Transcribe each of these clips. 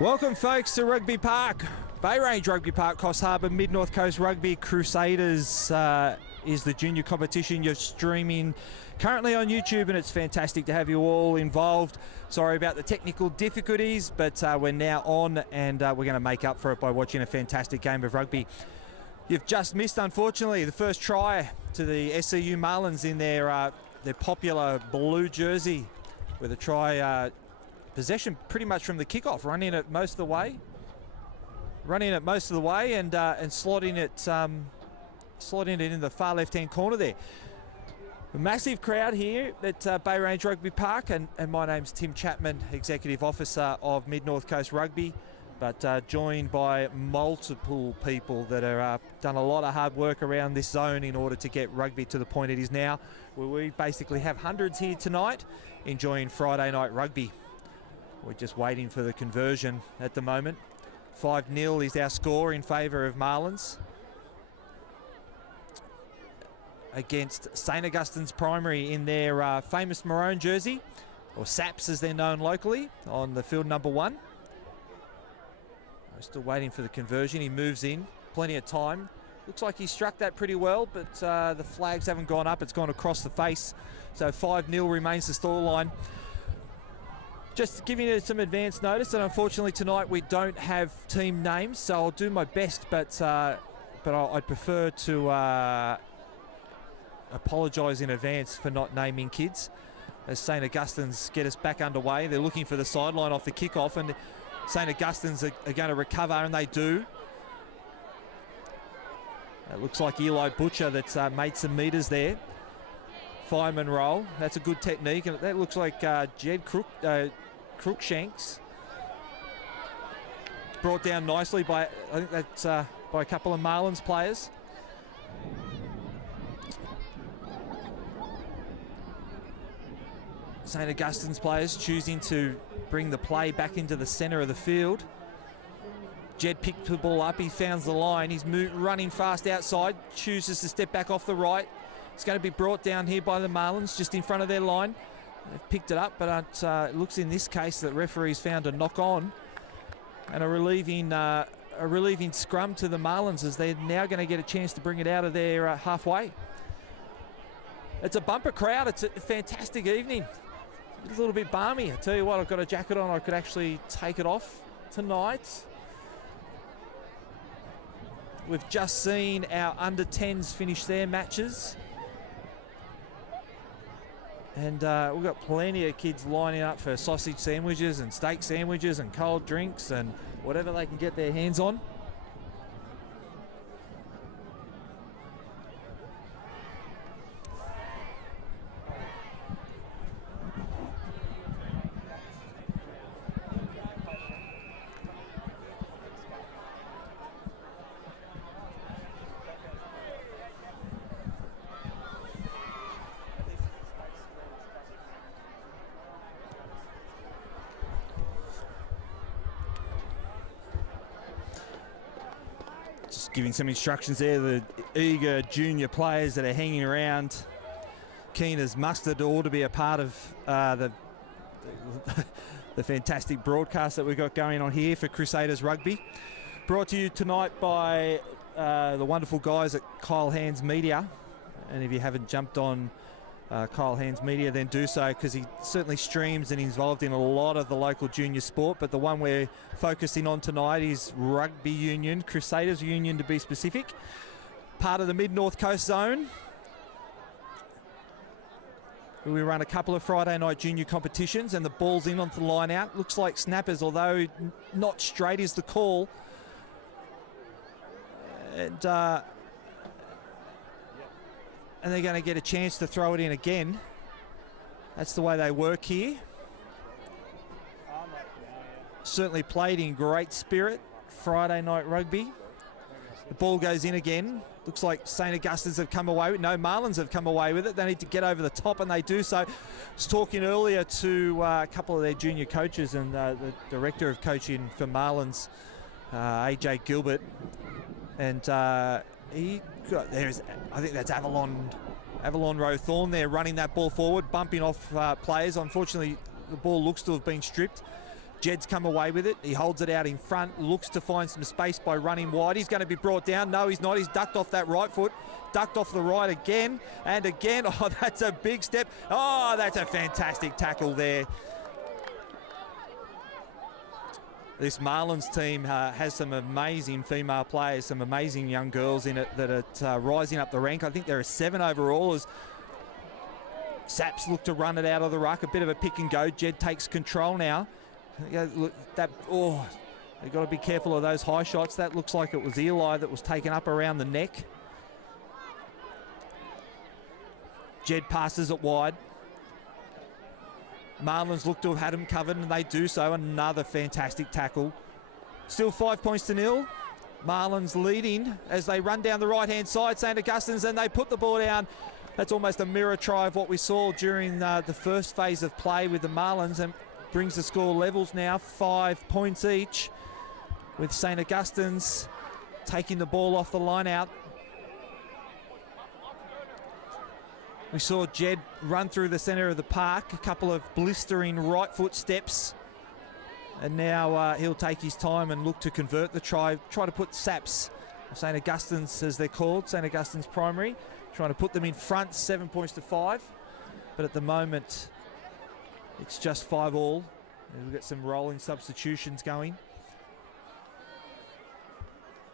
Welcome folks to Rugby Park, Bay Range Rugby Park, Coffs Harbour, Mid-North Coast Rugby. Crusaders is the junior competition. You're streaming currently on YouTube and it's fantastic to have you all involved. Sorry about the technical difficulties, but we're now on and we're going to make up for it by watching a fantastic game of rugby. You've just missed, unfortunately, the first try to the SCU Marlins in their popular blue jersey, with a try possession pretty much from the kickoff, running it most of the way, and slotting it in the far left-hand corner there. A massive crowd here at Bay Range Rugby Park, and my name's Tim Chapman, Executive Officer of Mid-North Coast Rugby, but joined by multiple people that are done a lot of hard work around this zone in order to get rugby to the point it is now, where we basically have hundreds here tonight enjoying Friday night rugby. We're just waiting for the conversion at the moment. 5-0 is our score in favour of Marlins against St Augustine's Primary in their famous Maroon jersey, or SAPs as they're known locally, on the field number 1. We're still waiting for the conversion. He moves in, plenty of time. Looks like he struck that pretty well, but the flags haven't gone up. It's gone across the face. So 5-0 remains the scoreline. Just giving you some advance notice that unfortunately tonight we don't have team names, so I'll do my best, but I'd prefer to apologise in advance for not naming kids, as St Augustine's get us back underway. They're looking for the sideline off the kickoff, and St Augustine's are going to recover, and they do. It looks like Eli Butcher that's made some metres there. Fireman roll, that's a good technique, and that looks like Jed Crookshanks, brought down nicely by, I think that's by a couple of Marlins players. St Augustine's players choosing to bring the play back into the centre of the field. Jed picked the ball up, he founds the line, he's running fast outside, chooses to step back off the right. It's going to be brought down here by the Marlins, just in front of their line. They've picked it up, but it looks in this case that referees found a knock on, and a relieving scrum to the Marlins, as they're now going to get a chance to bring it out of their halfway. It's a bumper crowd. It's a fantastic evening. It's a little bit balmy. I tell you what, I've got a jacket on. I could actually take it off tonight. We've just seen our under-10s finish their matches. And we've got plenty of kids lining up for sausage sandwiches and steak sandwiches and cold drinks and whatever they can get their hands on. Giving some instructions there, the eager junior players that are hanging around, keen as mustard, all to be a part of the fantastic broadcast that we've got going on here for Crusaders Rugby. Brought to you tonight by the wonderful guys at Kyle Hands Media. And if you haven't jumped on Kyle Hands Media, then do so, because he certainly streams and is involved in a lot of the local junior sport. But the one we're focusing on tonight is Rugby Union, Crusaders Union to be specific, part of the Mid-North Coast zone. We run a couple of Friday night junior competitions, and the ball's in onto the line out. Looks like snappers, although not straight is the call. And they're going to get a chance to throw it in again. That's the way they work here. Certainly played in great spirit, Friday night rugby. The ball goes in again. Looks like St Augustine's have come away with it. No, Marlins have come away with it. They need to get over the top, and they do so. I was talking earlier to a couple of their junior coaches, and the director of coaching for Marlins, AJ Gilbert, and I think that's Avalon Rowe-Thorne there, running that ball forward, bumping off players. Unfortunately, the ball looks to have been stripped. Jed's come away with it. He holds it out in front, looks to find some space by running wide. He's going to be brought down. No, he's not. He's ducked off that right foot, ducked off the right again and again. Oh, that's a big step. Oh, that's a fantastic tackle there. This Marlins team has some amazing female players, some amazing young girls in it that are rising up the rank. I think there are 7 overall as Saps look to run it out of the ruck. A bit of a pick and go. Jed takes control now. Look, they've got to be careful of those high shots. That looks like it was Eli that was taken up around the neck. Jed passes it wide. Marlins look to have had him covered, and they do so. Another fantastic tackle. Still 5 points to 0. Marlins leading as they run down the right-hand side. St. Augustine's, and they put the ball down. That's almost a mirror try of what we saw during the first phase of play with the Marlins, and brings the score levels now, 5 points each, with St. Augustine's taking the ball off the line out. We saw Jed run through the centre of the park, a couple of blistering right foot steps, and now he'll take his time and look to convert the try to put Saps, St. Augustine's as they're called, St. Augustine's Primary, trying to put them in front, 7 points to 5. But at the moment, it's just 5 all. We've got some rolling substitutions going.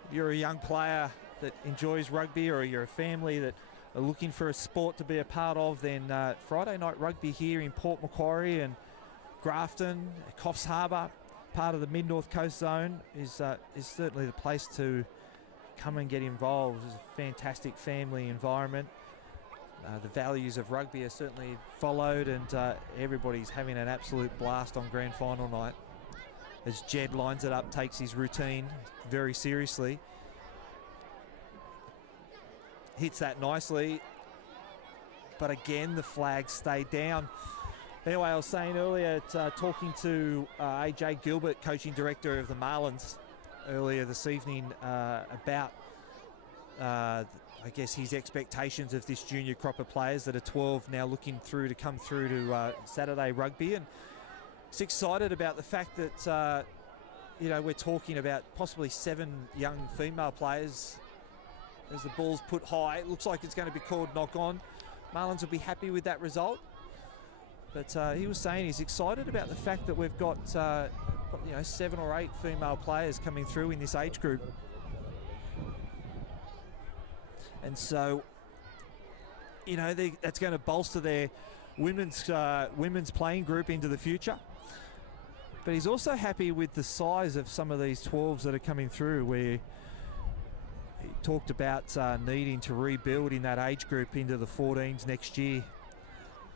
If you're a young player that enjoys rugby, or you're a family that are looking for a sport to be a part of, then Friday night rugby here in Port Macquarie and Grafton, Coffs Harbour, part of the Mid-North Coast Zone, is certainly the place to come and get involved. It's a fantastic family environment. The values of rugby are certainly followed, and everybody's having an absolute blast on grand final night as Jed lines it up, takes his routine very seriously. Hits that nicely, but again the flags stay down. Anyway, I was saying earlier, talking to AJ Gilbert, coaching director of the Marlins, earlier this evening about I guess his expectations of this junior crop of players that are 12 now looking through to come through to Saturday rugby, and he's excited about the fact that we're talking about possibly 7 young female players. As the ball's put high, it looks like it's going to be called knock on. Marlins will be happy with that result. But he was saying he's excited about the fact that we've got 7 or 8 female players coming through in this age group. And so, that's going to bolster their women's playing group into the future. But he's also happy with the size of some of these 12s that are coming through, where he talked about needing to rebuild in that age group into the 14s next year.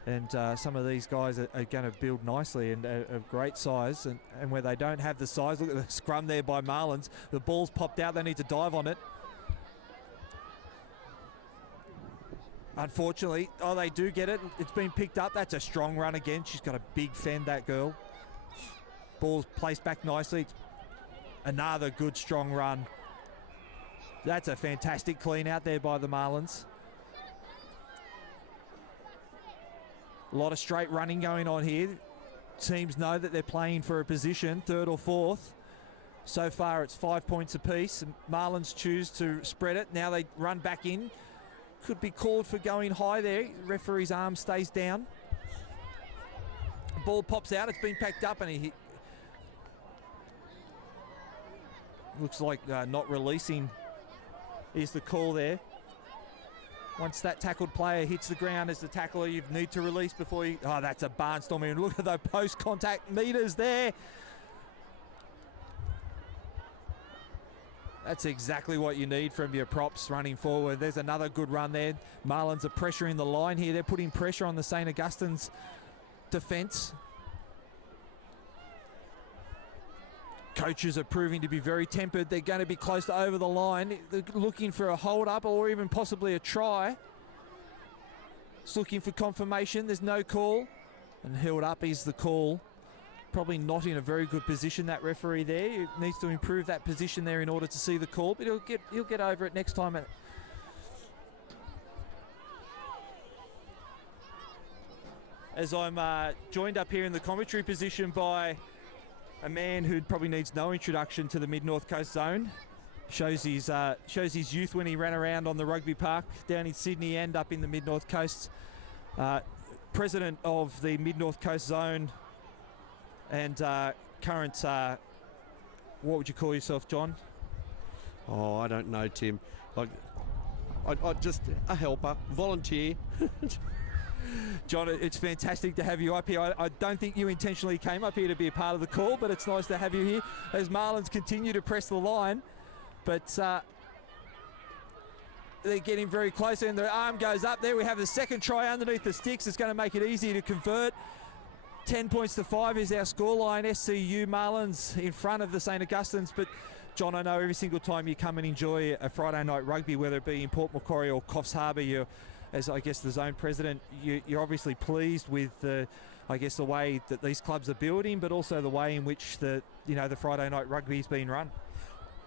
And some of these guys are going to build nicely and of great size. And where they don't have the size, look at the scrum there by Marlins. The ball's popped out, they need to dive on it. Unfortunately, they do get it. It's been picked up. That's a strong run again. She's got a big fend, that girl. Ball's placed back nicely. Another good, strong run. That's a fantastic clean out there by the Marlins. A lot of straight running going on here. Teams know that they're playing for a position, 3rd or 4th. So far it's 5 points apiece. Marlins choose to spread it. Now they run back in. Could be called for going high there. Referee's arm stays down. Ball pops out. It's been packed up, and he looks like not releasing is the call there. Once that tackled player hits the ground as the tackler, you need to release before you... Oh, that's a barnstorming. And look at the post-contact meters there. That's exactly what you need from your props running forward. There's another good run there. Marlins are pressuring the line here. They're putting pressure on the St. Augustine's defence. Coaches are proving to be very tempered. They're going to be close to over the line. They're looking for a hold-up or even possibly a try. It's looking for confirmation. There's no call. And held up is the call. Probably not in a very good position, that referee there. He needs to improve that position there in order to see the call, but he'll get over it next time. As I'm joined up here in the commentary position by a man who probably needs no introduction to the Mid-North Coast Zone. Shows his youth when he ran around on the rugby park down in Sydney and up in the Mid-North Coast. President of the Mid-North Coast Zone and current, what would you call yourself, John? Oh, I don't know, Tim. I just a helper, volunteer. John, it's fantastic to have you up here. I don't think you intentionally came up here to be a part of the call, but it's nice to have you here as Marlins continue to press the line. But they're getting very close, and the arm goes up there. We have the second try underneath the sticks. It's going to make it easy to convert. 10 points to 5 is our scoreline. SCU Marlins in front of the St. Augustine's. But John, I know every single time you come and enjoy a Friday night rugby, whether it be in Port Macquarie or Coffs Harbour, you're, as I guess the zone president, you're obviously pleased with the way that these clubs are building, but also the way in which the Friday night rugby has been run.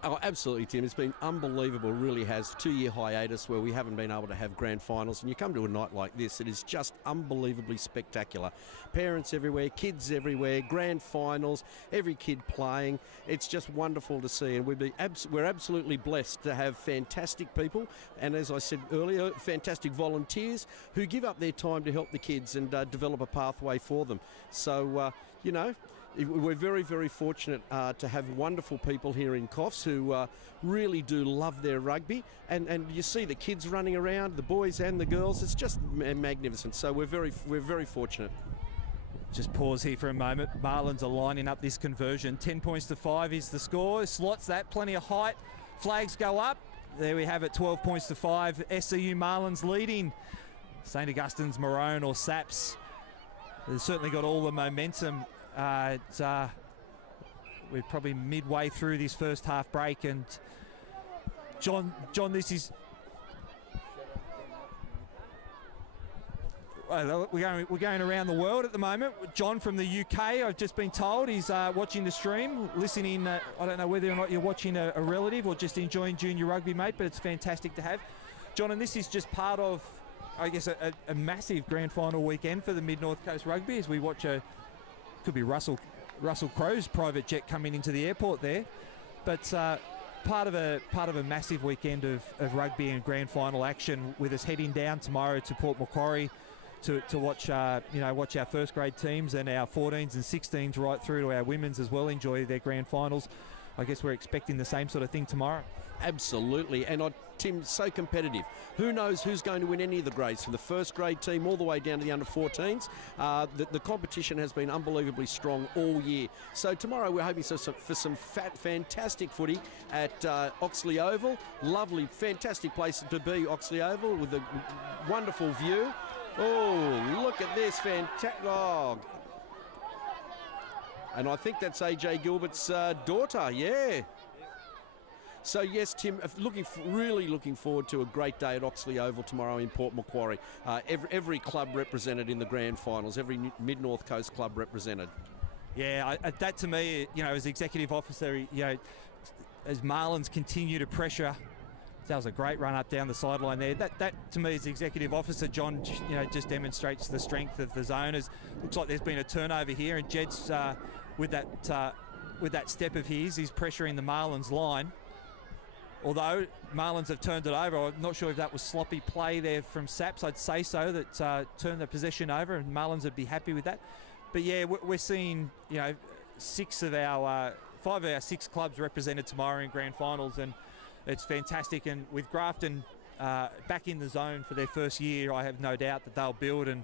Oh, absolutely, Tim. It's been unbelievable, really has. 2-year hiatus where we haven't been able to have grand finals, and you come to a night like this, it is just unbelievably spectacular. Parents everywhere, kids everywhere, grand finals, every kid playing. It's just wonderful to see, and we're absolutely blessed to have fantastic people, and as I said earlier, fantastic volunteers who give up their time to help the kids and develop a pathway for them. So, we're very, very fortunate to have wonderful people here in Coffs who really do love their rugby. And you see the kids running around, the boys and the girls. It's just magnificent. So we're very fortunate. Just pause here for a moment. Marlins are lining up this conversion. 10 points to 5 is the score. Slots that, plenty of height. Flags go up. There we have it, 12 points to 5. SCU Marlins leading St. Augustine's Maroon or SAPS. They've certainly got all the momentum. We're probably midway through this first half break, and John, this is we're going around the world at the moment. John from the UK, I've just been told, he's watching the stream, listening. I don't know whether or not you're watching a relative or just enjoying junior rugby, mate, but it's fantastic to have John. And this is just part of, I guess, a massive grand final weekend for the Mid-North Coast Rugby as we watch could be Russell Crowe's private jet coming into the airport there, but part of a massive weekend of rugby and grand final action, with us heading down tomorrow to Port Macquarie to watch our first grade teams and our 14s and 16s right through to our women's as well enjoy their grand finals. I guess we're expecting the same sort of thing tomorrow. Absolutely, and Tim, so competitive. Who knows who's going to win any of the grades, from the first grade team all the way down to the under-14s. The competition has been unbelievably strong all year. So tomorrow we're hoping for some fantastic footy at Oxley Oval. Lovely, fantastic place to be, Oxley Oval, with a wonderful view. Oh, look at this, fantastic. Oh. And I think that's AJ Gilbert's daughter, yeah. So yes, Tim, really looking forward to a great day at Oxley Oval tomorrow in Port Macquarie. Every club represented in the grand finals, every Mid-North Coast club represented. Yeah, that to me, as executive officer, as Marlins continue to pressure. That was a great run up down the sideline there. That to me, as executive officer, John, just demonstrates the strength of the zoners. Looks like there's been a turnover here, and Jed's with that step of his, he's pressuring the Marlins line. Although Marlins have turned it over, I'm not sure if that was sloppy play there from Saps. I'd say so, that turned the possession over, and Marlins would be happy with that. But yeah, we're seeing 5 of our 6 clubs represented tomorrow in grand finals, and it's fantastic. And with Grafton back in the zone for their first year, I have no doubt that they'll build and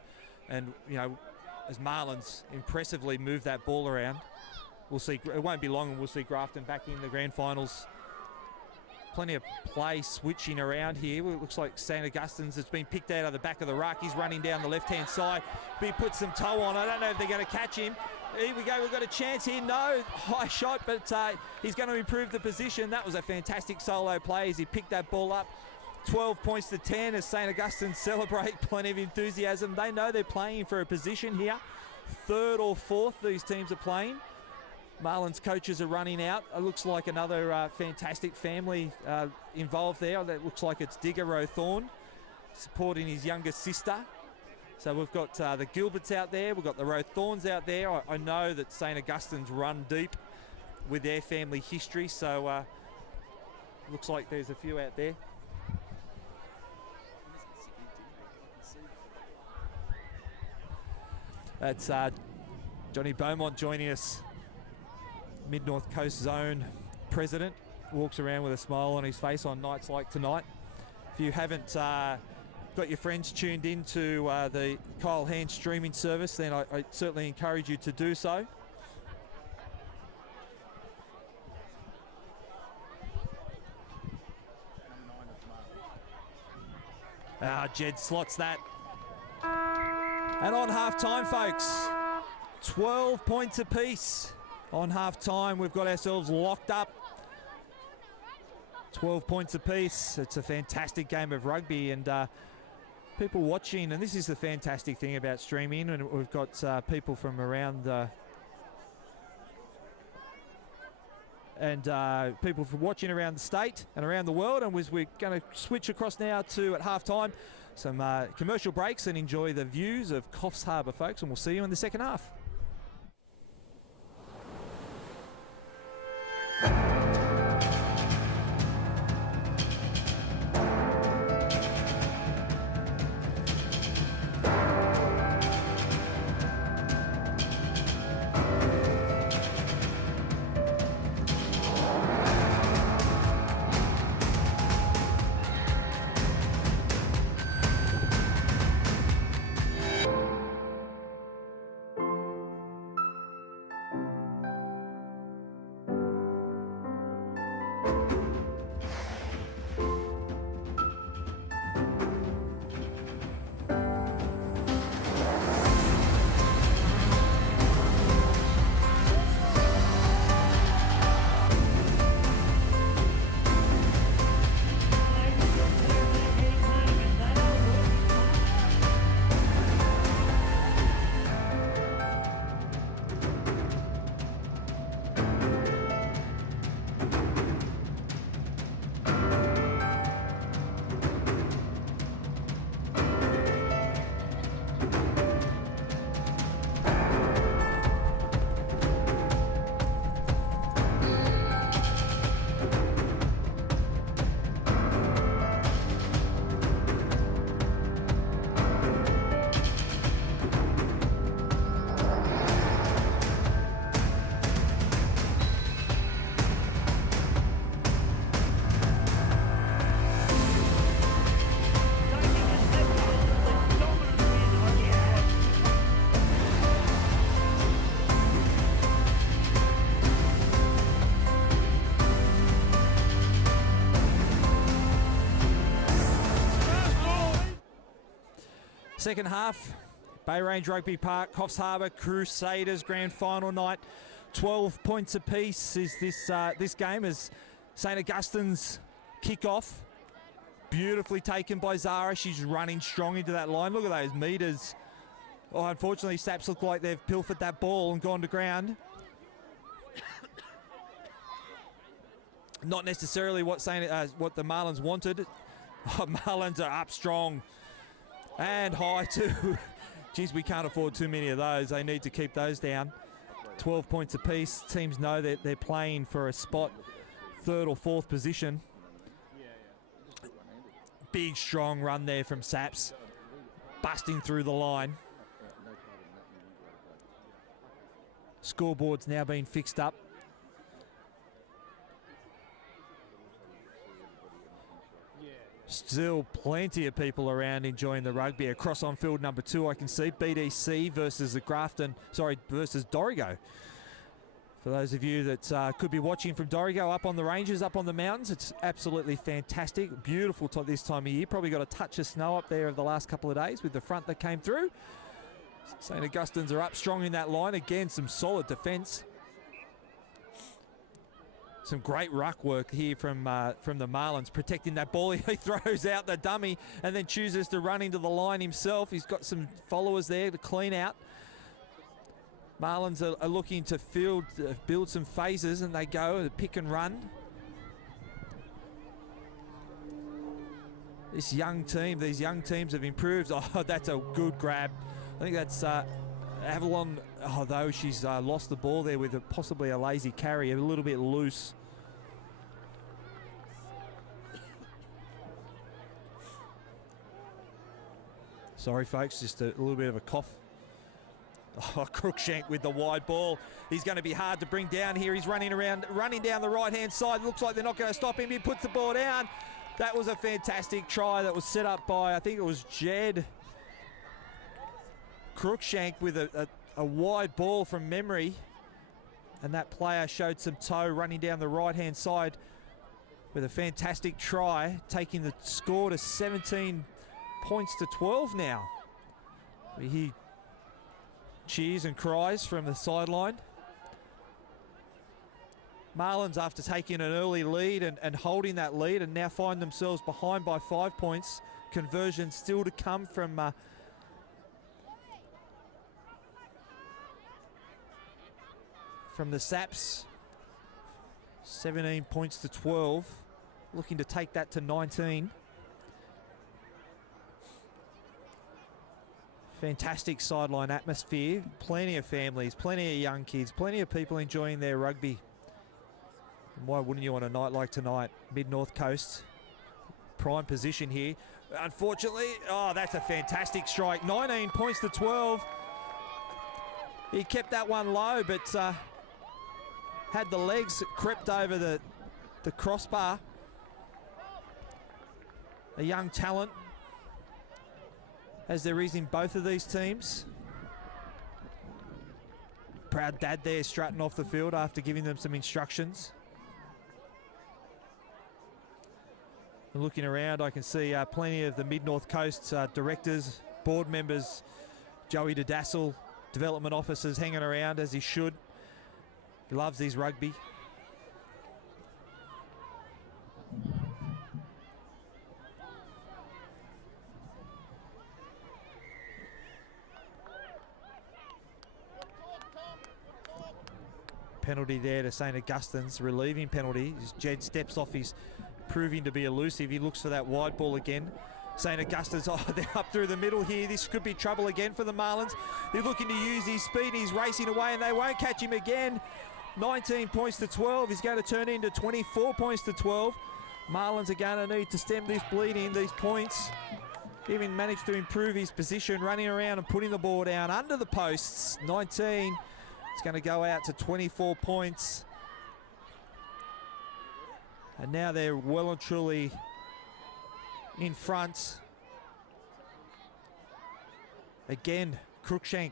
as Marlins impressively move that ball around, we'll see. It won't be long and we'll see Grafton back in the grand finals. Plenty of play switching around here. It looks like St. Augustine's has been picked out of the back of the ruck. He's running down the left-hand side. But he puts some toe on. I don't know if they're going to catch him. Here we go. We've got a chance here. No, high shot, but he's going to improve the position. That was a fantastic solo play as he picked that ball up. 12 points to 10 as St. Augustine celebrate. Plenty of enthusiasm. They know they're playing for a position here. 3rd or 4th these teams are playing. Marlins coaches are running out. It looks like another fantastic family involved there. That looks like it's Digger Rothorn supporting his younger sister. So we've got the Gilberts out there, we've got the Rowthorns out there. I know that St Augustine's run deep with their family history, so looks like there's a few out there. That's Johnny Beaumont joining us, Mid-North Coast Zone president. Walks around with a smile on his face on nights like tonight. If you haven't got your friends tuned in to the Kyle Hand streaming service, then I certainly encourage you to do so. Jed slots that. And on half-time, folks, 12 points apiece. On half-time, we've got ourselves locked up. 12 points apiece. It's a fantastic game of rugby, and people watching, and this is the fantastic thing about streaming, and we've got people from around people from watching around the state and around the world, and we're going to switch across now to, at half-time, some commercial breaks and enjoy the views of Coffs Harbour, folks, and we'll see you in the second half. Second half, Bay Range Rugby Park, Coffs Harbour Crusaders grand final night. 12 points apiece is this game as St Augustine's kick off. Beautifully taken by Zara. She's running strong into that line. Look at those meters. Oh, unfortunately, Saps look like they've pilfered that ball and gone to ground. Not necessarily what the Marlins wanted. Oh, Marlins are up strong and high too. Geez, we can't afford too many of those. They need to keep those down. 12 points apiece. Teams know that they're playing for a spot, third or fourth position. Big, strong run there from Saps, busting through the line. Scoreboard's now been fixed up. Still plenty of people around enjoying the rugby. Across on field number 2, I can see BDC versus versus Dorrigo. For those of you that could be watching from Dorrigo up on the ranges, up on the mountains, it's absolutely fantastic. Beautiful this time of year. Probably got a touch of snow up there over the last couple of days with the front that came through. St Augustine's are up strong in that line. Again, some solid defence. Some great ruck work here from the Marlins, protecting that ball. He throws out the dummy and then chooses to run into the line himself. He's got some followers there to clean out. Marlins are looking to build some phases, and they go, pick and run. This young team, these young teams have improved. Oh, that's a good grab. I think that's Avalon, although she's lost the ball there with possibly a lazy carry, a little bit loose. Sorry, folks, just a little bit of a cough. Oh, Cruikshank with the wide ball. He's going to be hard to bring down here. He's running down the right-hand side. Looks like they're not going to stop him. He puts the ball down. That was a fantastic try that was set up by, I think it was Jed Cruikshank with a wide ball from memory. And that player showed some toe running down the right-hand side with a fantastic try, taking the score to 17 points to 12 now. We hear cheers and cries from the sideline. Marlins, after taking an early lead and holding that lead, and now find themselves behind by 5 points. Conversion still to come from the Saps. 17 points to 12. Looking to take that to 19. Fantastic sideline atmosphere, plenty of families, plenty of young kids, plenty of people enjoying their rugby. And why wouldn't you on a night like tonight? Mid-North Coast, prime position here. Unfortunately, oh, that's a fantastic strike. 19 points to 12. He kept that one low, but had the legs crept over the crossbar. A young talent, as there is in both of these teams. Proud dad there strutting off the field after giving them some instructions. And looking around, I can see plenty of the Mid-North Coast directors, board members, Joey DeDassel, development officers hanging around as he should. He loves his rugby. Penalty there to St. Augustine's, relieving penalty. As Jed steps off, he's proving to be elusive. He looks for that wide ball again. St. Augustine's, oh, they're up through the middle here. This could be trouble again for the Marlins. They're looking to use his speed. He's racing away and they won't catch him again. 19 points to 12. He's going to turn into 24 points to 12. Marlins are going to need to stem this bleeding, these points. Even managed to improve his position, running around and putting the ball down under the posts. 19. It's going to go out to 24 points. And now they're well and truly in front. Again, Cruikshank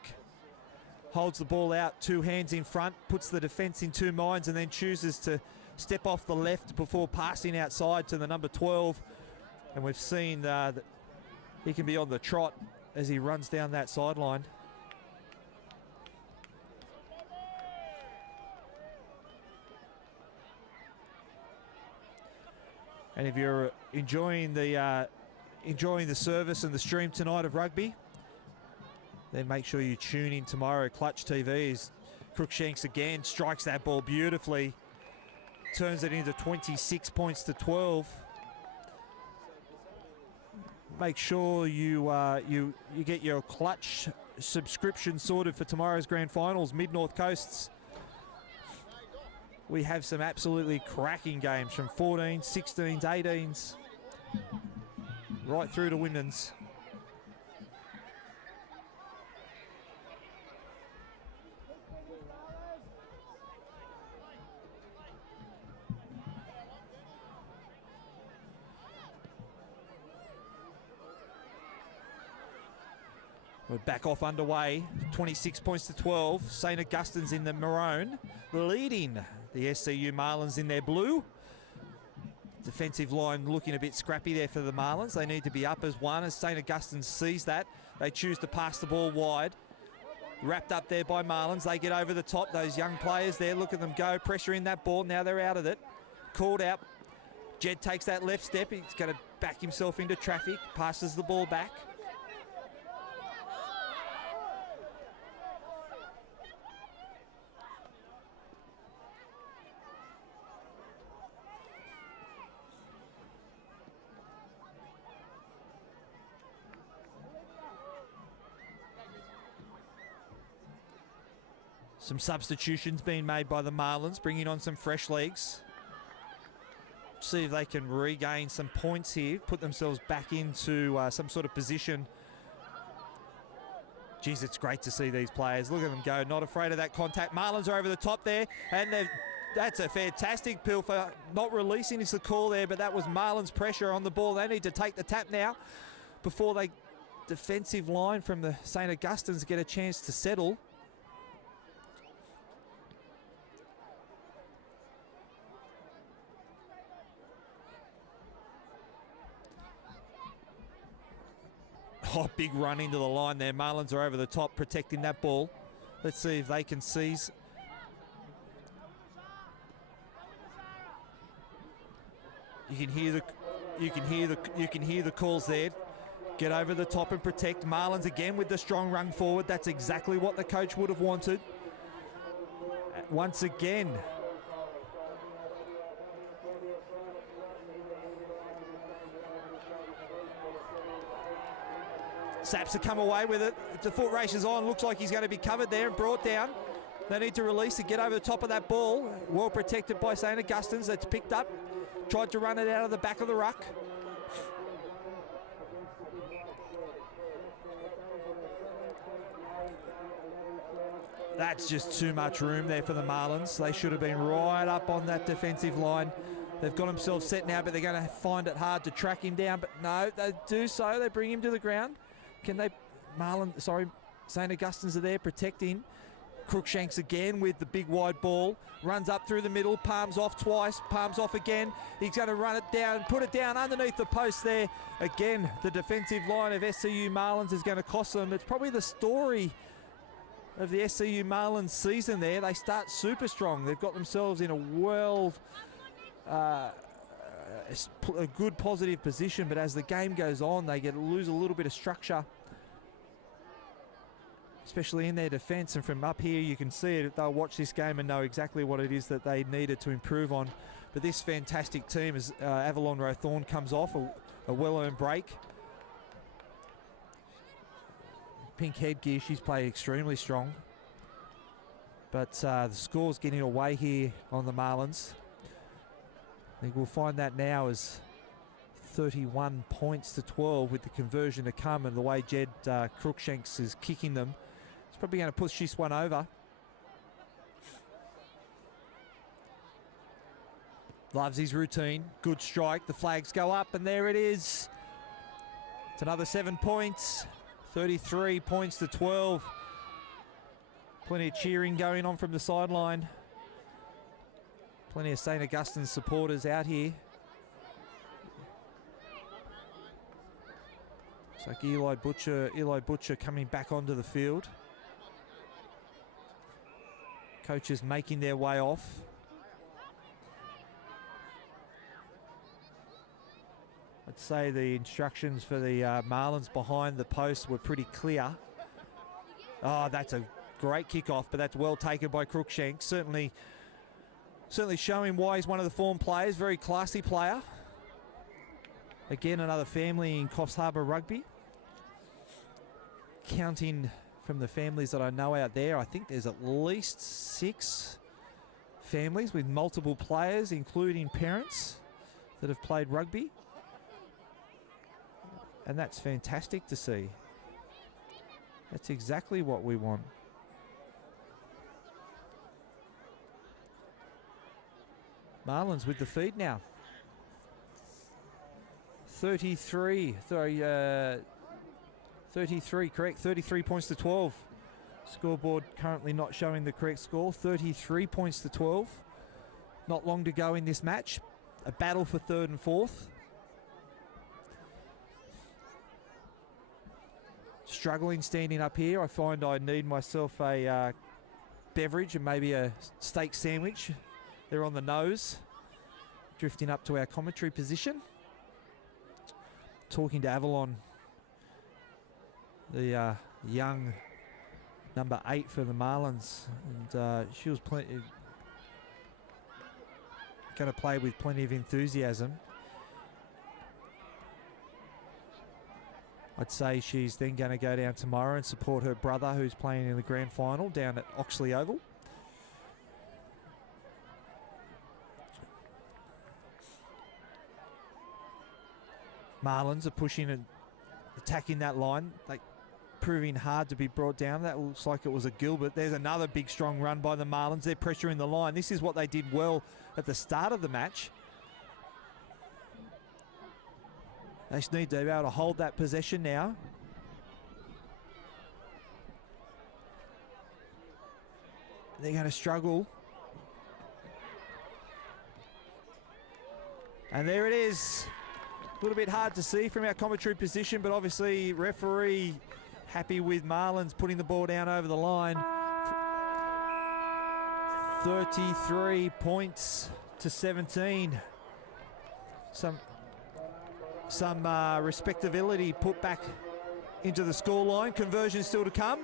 holds the ball out, 2 hands in front, puts the defence in 2 minds, and then chooses to step off the left before passing outside to the number 12. And we've seen that he can be on the trot as he runs down that sideline. And if you're enjoying the service and the stream tonight of rugby, then make sure you tune in tomorrow. Clutch TV as Cruikshanks again strikes that ball beautifully, turns it into 26 points to 12. Make sure you get your Clutch subscription sorted for tomorrow's grand finals. Mid-North Coasts. We have some absolutely cracking games from 14s, 16s, 18s, right through to women's. We're back off underway, 26 points to 12. St. Augustine's in the maroon, leading the SCU Marlins in their blue. Defensive line looking a bit scrappy there for the Marlins. They need to be up as one as St. Augustine sees that. They choose to pass the ball wide. Wrapped up there by Marlins. They get over the top. Those young players there, look at them go. Pressure in that ball. Now they're out of it. Called out. Jed takes that left step. He's going to back himself into traffic. Passes the ball back. Some substitutions being made by the Marlins, bringing on some fresh legs. See if they can regain some points here, put themselves back into some sort of position. Geez, it's great to see these players. Look at them go, not afraid of that contact. Marlins are over the top there, and that's a fantastic pill for not releasing is the call there, but that was Marlins pressure on the ball. They need to take the tap now before they defensive line from the St. Augustine's get a chance to settle. Oh, big run into the line there. Marlins are over the top protecting that ball. Let's see if they can seize. You can hear the calls there. Get over the top and protect. Marlins again with the strong run forward. That's exactly what the coach would have wanted. Once again, Saps to come away with it. The foot race is on. Looks like he's going to be covered there and brought down. They need to release it, get over the top of that ball. Well protected by St. Augustine's. That's picked up. Tried to run it out of the back of the ruck. That's just too much room there for the Marlins. They should have been right up on that defensive line. They've got themselves set now, but they're going to find it hard to track him down. But no, they do so. They bring him to the ground. Can they? St. Augustine's are there protecting. Crookshanks again with the big wide ball. Runs up through the middle, palms off twice, palms off again. He's going to run it down, put it down underneath the post there. Again, the defensive line of SCU Marlins is going to cost them. It's probably the story of the SCU Marlins season there. They start super strong. They've got themselves in a good positive position, but as the game goes on, they lose a little bit of structure, especially in their defence. And from up here, you can see it. They'll watch this game and know exactly what it is that they needed to improve on. But this fantastic team, as Avalon Rowthorne comes off a well-earned break. Pink headgear, she's played extremely strong. But the score's getting away here on the Marlins. I think we'll find that now as 31 points to 12 with the conversion to come, and the way Jed Crookshanks is kicking them. It's probably going to push this one over. Loves his routine. Good strike. The flags go up, and there it is. It's another 7 points. 33 points to 12. Plenty of cheering going on from the sideline. Plenty of St. Augustine's supporters out here. It's like Eli Butcher coming back onto the field. Coaches making their way off. I'd say the instructions for the Marlins behind the post were pretty clear. Oh, that's a great kickoff, but that's well taken by Crookshanks. Certainly showing why he's one of the form players. Very classy player. Again, another family in Coffs Harbour Rugby. Counting from the families that I know out there, I think there's at least 6 families with multiple players, including parents, that have played rugby. And that's fantastic to see. That's exactly what we want. Marlins with the feed now. 33, correct, 33 points to 12. Scoreboard currently not showing the correct score. 33 points to 12. Not long to go in this match. A battle for 3rd and 4th. Struggling standing up here. I find I need myself a beverage and maybe a steak sandwich. They're on the nose. Drifting up to our commentary position. Talking to Avalon, the young number 8 for the Marlins, and she was going to play with plenty of enthusiasm. I'd say she's then going to go down tomorrow and support her brother, who's playing in the grand final down at Oxley Oval. Marlins are pushing and attacking that line. They proving hard to be brought down. That looks like it was a Gilbert. There's another big strong run by the Marlins. They're pressuring the line. This is what they did well at the start of the match. They just need to be able to hold that possession now. They're going to struggle. And there it is. A little bit hard to see from our commentary position, but obviously referee happy with Marlins putting the ball down over the line. 33 points to 17. Some respectability put back into the scoreline. Conversion still to come.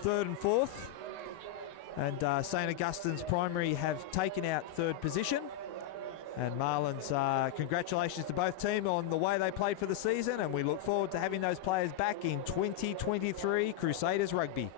Third and fourth. And St. Augustine's Primary have taken out third position. And Marlins, congratulations to both teams on the way they played for the season, and we look forward to having those players back in 2023 Crusaders Rugby.